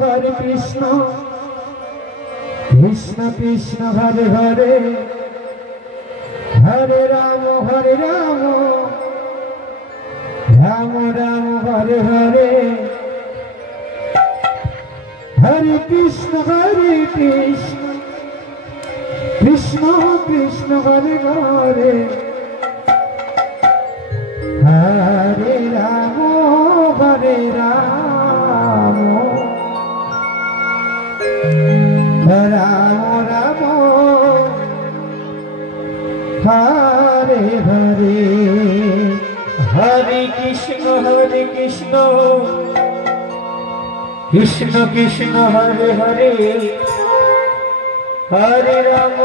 Hare Krishna Krishna Krishna Hare Hare Hare Ram Ram Ram Hare Hare Hare Krishna Krishna Krishna Hare Hare Hare Ram Ram Ram Hare Hare Hare Krishna Krishna Krishna Hare Hare Hare Ram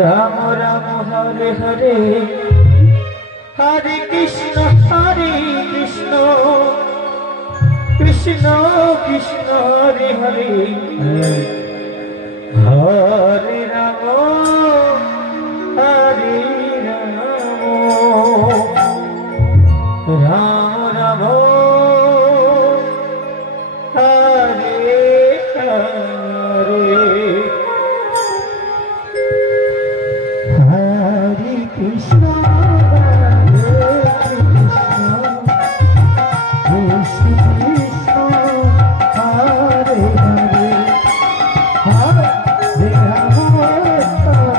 Ram Ram Hare Hare Hare Krishna Krishna Krishna Hare Hare Hare Ram Ram Ram Hare Hare Hare Krishna Krishna Krishna Hare Hare Hare Ram Ram Hare Hare Hare Krishna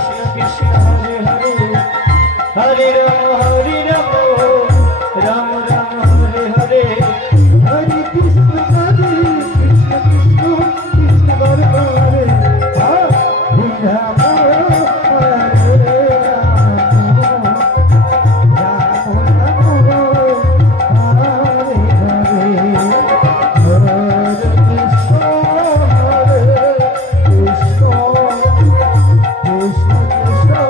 Krishna Krishna Hare Hare Hare Ram Ram Ram Hare Hare Hare Krishna Krishna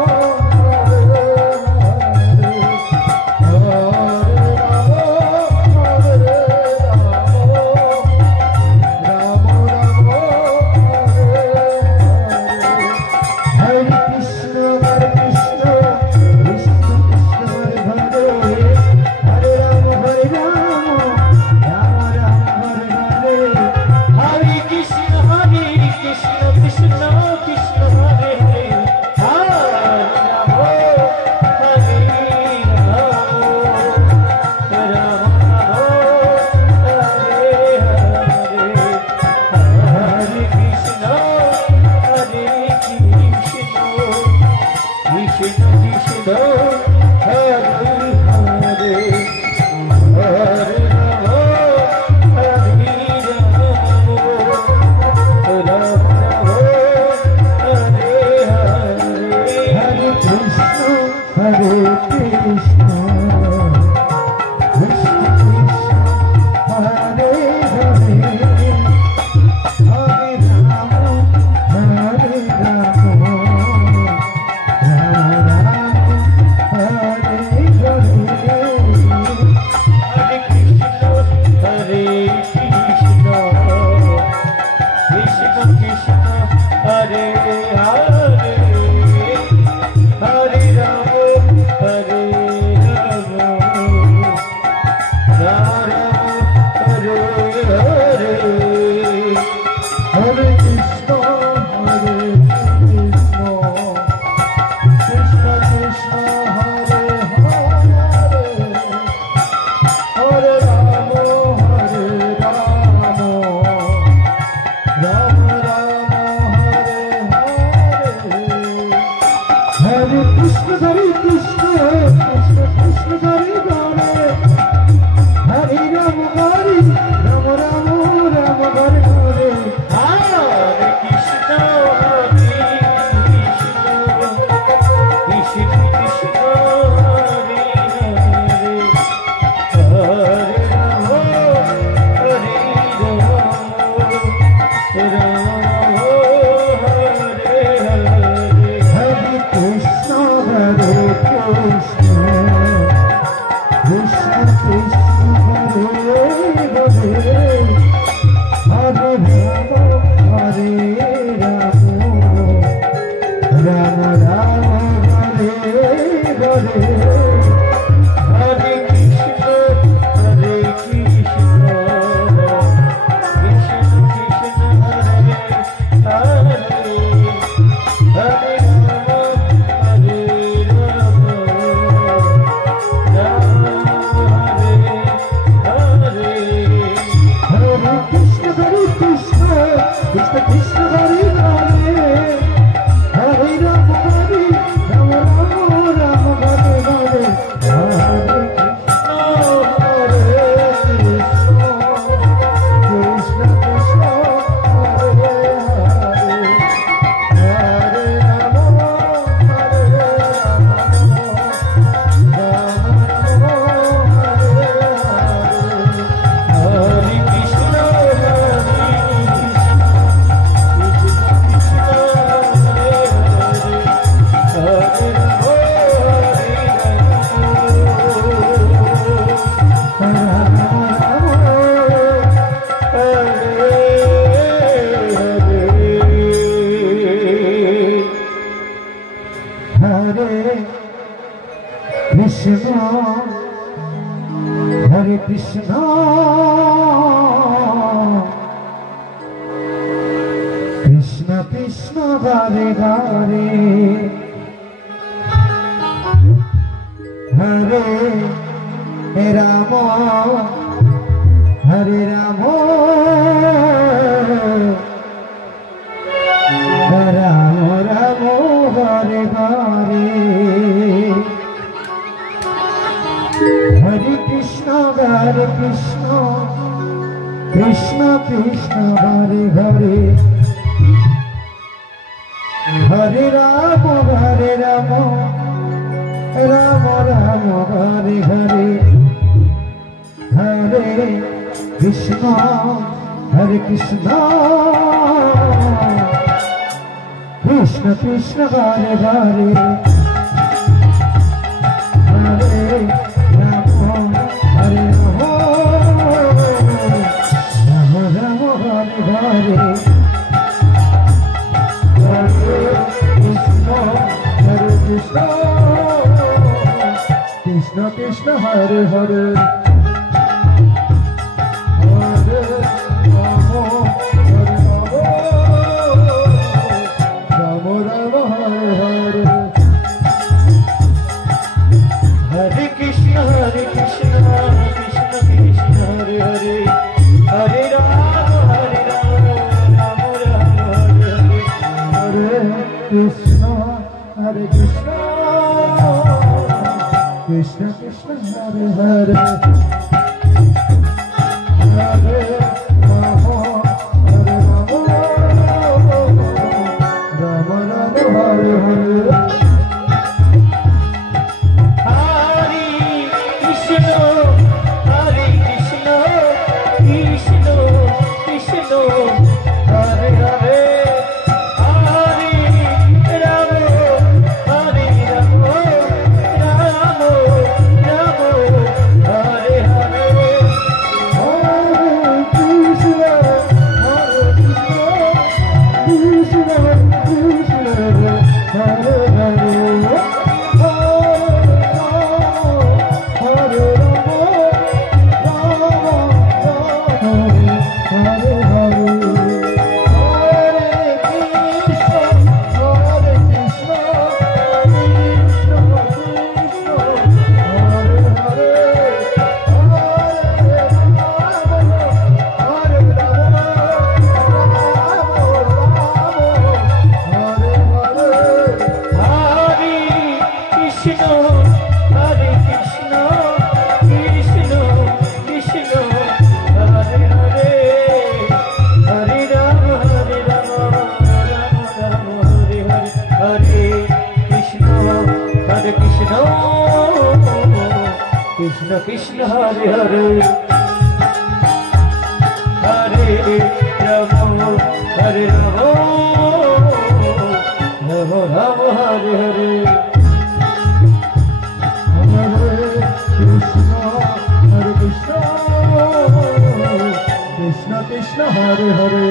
Krishna Hare Hare Hare Ram Hare Rama Hare Rama Rama Hare Hare Hare Krishna Krishna Hare Hare Krishna Krishna Hare Hare Hare Rama Hare Rama Rama Hare Hare Hare Krishna Krishna Hare Hare Hare Rama Hare Rama Hare Krishna Hare Krishna Krishna Krishna Hare Hare Hare Rama Hare Rama Rama Rama Hare Hare Hare Krishna Krishna Krishna Hare Hare Hare Rama Rama Rama Hare Hare Hare Krishna Krishna Krishna Hare Hare Hare Rama Hare Rama Rama Rama Hare Hare Krishna Krishna Hare Hare Hare Rama Hare Rama Rama Rama Hare Hare Hare Krishna Krishna Krishna Hare Hare Hare Rama Rama Rama Hare Hare Krishna Krishna Krishna Hare Hare Hare Rama Hare Rama Rama Rama Hare Hare Hare Krishna Krishna Krishna Hare Hare Krishna Krishna Hare Hare Hare Rama Hare Rama Rama Rama Hare Hare Hare Krishna Krishna Krishna Hare Hare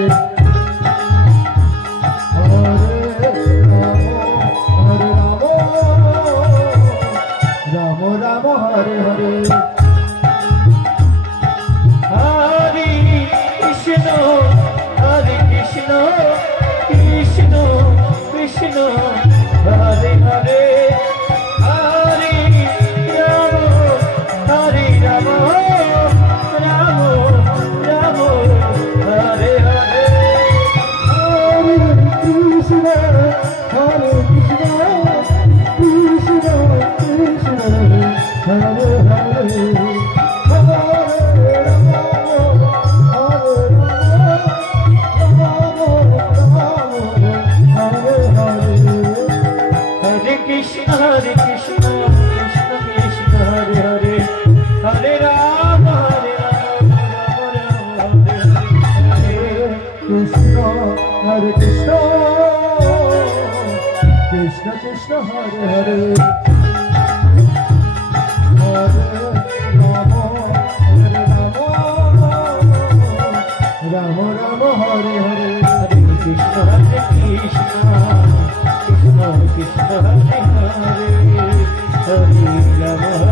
Hare Krishna, Krishna Krishna, Hare Hare, Hare Rama, Hare Rama, Rama Hare Hare. Hare Krishna, Krishna Krishna, Hare Hare, Hare Rama, Rama Hare Krishna, Hare Krishna, Krishna Krishna, Hare Hare, Hare Rama, Rama Rama, Hare Hare. Hare Krishna, Krishna Krishna, Hare Hare, Hare Rama.